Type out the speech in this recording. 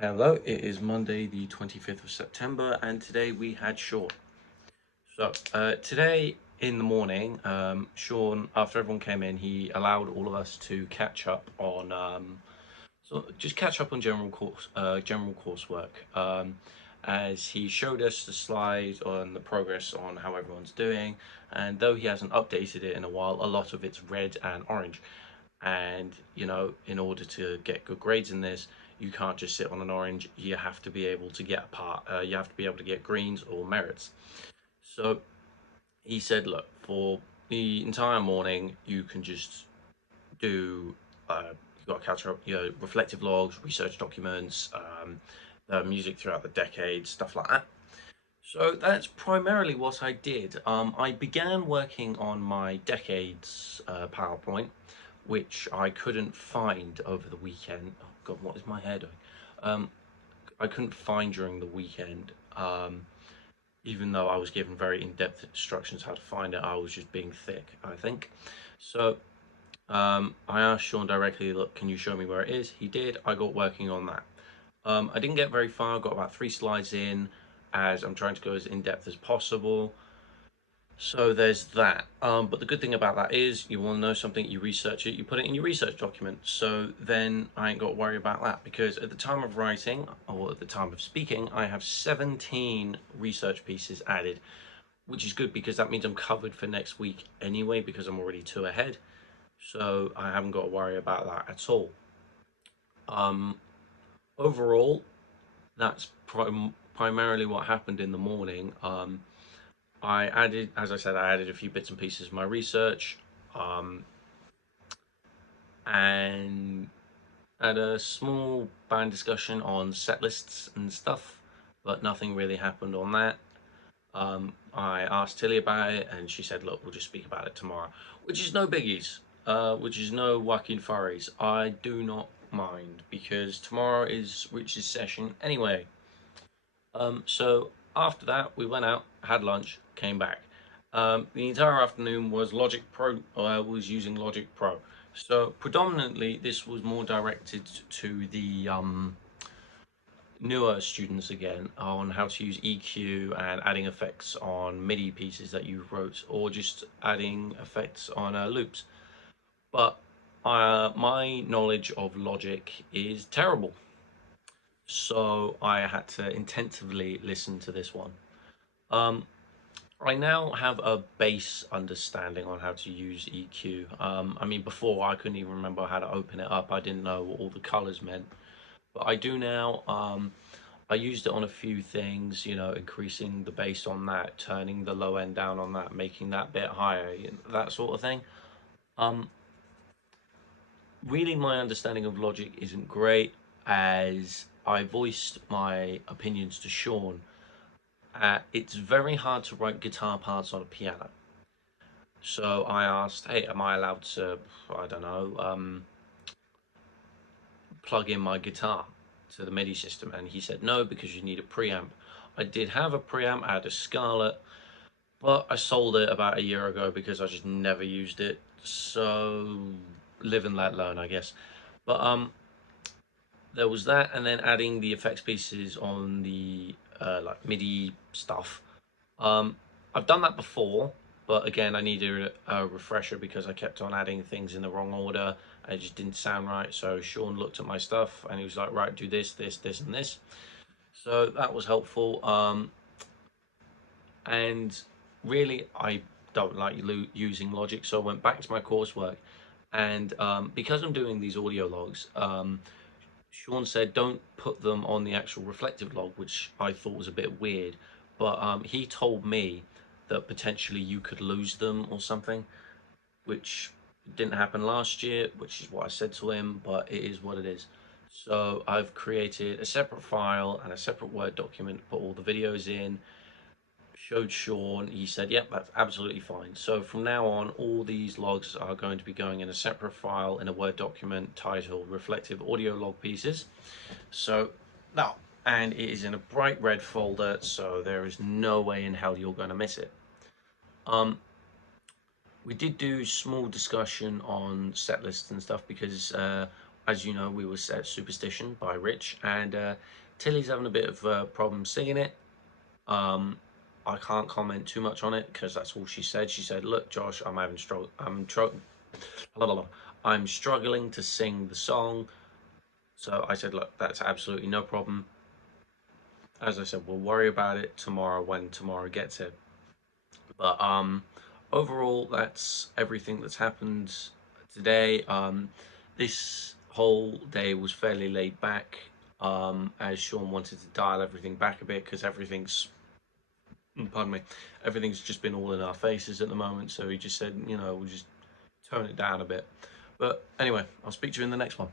Hello, it is Monday the 25th of September, and today we had Sean. Today in the morning, Sean, after everyone came in, he allowed all of us to catch up on, just catch up on general coursework, as he showed us the slides on the progress on how everyone's doing, and though he hasn't updated it in a while, a lot of it's red and orange. And in order to get good grades in this, you can't just sit on an orange. You have to be able to get you have to be able to get greens or merits. So he said, look, for the entire morning you can just do you've got to catch up, reflective logs, research documents, music throughout the decades, stuff like that. So that's primarily what I did. I began working on my decades PowerPoint, which I couldn't find over the weekend. Oh God, what is my hair doing? I couldn't find during the weekend, even though I was given very in-depth instructions how to find it. I was just being thick, I think. So I asked Sean directly, look, can you show me where it is? He did. I got working on that. I didn't get very far. I got about 3 slides in, as I'm trying to go as in-depth as possible. So there's that. But the good thing about that is you want to know something, you research it, you put it in your research document. So then I ain't got to worry about that, because at the time of writing, or at the time of speaking, I have 17 research pieces added, which is good because that means I'm covered for next week anyway, because I'm already 2 ahead. So I haven't got to worry about that at all. Overall, that's primarily what happened in the morning. As I said, I added a few bits and pieces of my research, and had a small band discussion on set lists and stuff, but nothing really happened on that. I asked Tilly about it, and she said, "Look, we'll just speak about it tomorrow," which is no biggies, which is no Joaquin Furries. I do not mind because tomorrow is Rich's session anyway. So after that, we went out, had lunch, came back. The entire afternoon was Logic Pro. I was using Logic Pro. So predominantly, this was more directed to the newer students again on how to use EQ and adding effects on MIDI pieces that you wrote, or just adding effects on loops. But my knowledge of Logic is terrible, so I had to intensively listen to this one. Um, I now have a base understanding on how to use EQ. I mean, before I couldn't even remember how to open it up. I didn't know what all the colors meant, but I do now. I used it on a few things, increasing the bass on that, turning the low end down on that, making that bit higher, that sort of thing. Um, Really, my understanding of Logic isn't great, as I voiced my opinions to Sean. It's very hard to write guitar parts on a piano. So I asked, hey, am I allowed to, I don't know, plug in my guitar to the MIDI system? And he said no, because you need a preamp. I did have a preamp, I had a Scarlett, but I sold it about a year ago because I just never used it. So live and let learn, I guess. But there was that, and then adding the effects pieces on the like MIDI stuff. Um, I've done that before, but again, I needed a refresher because I kept on adding things in the wrong order. And it just didn't sound right. So Sean looked at my stuff and he was like, right, do this, this, this, and this. So that was helpful. And really, I don't like using Logic, so I went back to my coursework. And because I'm doing these audio logs, Sean said don't put them on the actual reflective log, which I thought was a bit weird. But he told me that potentially you could lose them or something, which didn't happen last year, which is what I said to him, but it is what it is. So I've created a separate file and a separate Word document, put all the videos in, showed Sean. He said, yep, that's absolutely fine. So from now on, all these logs are going to be going in a separate file in a Word document titled Reflective Audio Log Pieces. So now, and it is in a bright red folder, so there is no way in hell you're going to miss it. We did do small discussion on set lists and stuff because as you know, we were set Superstition by Rich, and Tilly's having a bit of a problem singing it. Um, I can't comment too much on it because that's all she said. She said, "Look, Josh, I'm having struggle. I'm struggling to sing the song." So I said, "Look, that's absolutely no problem. As I said, we'll worry about it tomorrow when tomorrow gets here." But overall, that's everything that's happened today. This whole day was fairly laid back, as Sean wanted to dial everything back a bit because pardon me, everything's just been all in our faces at the moment. So he just said, we'll just tone it down a bit. But anyway, I'll speak to you in the next one.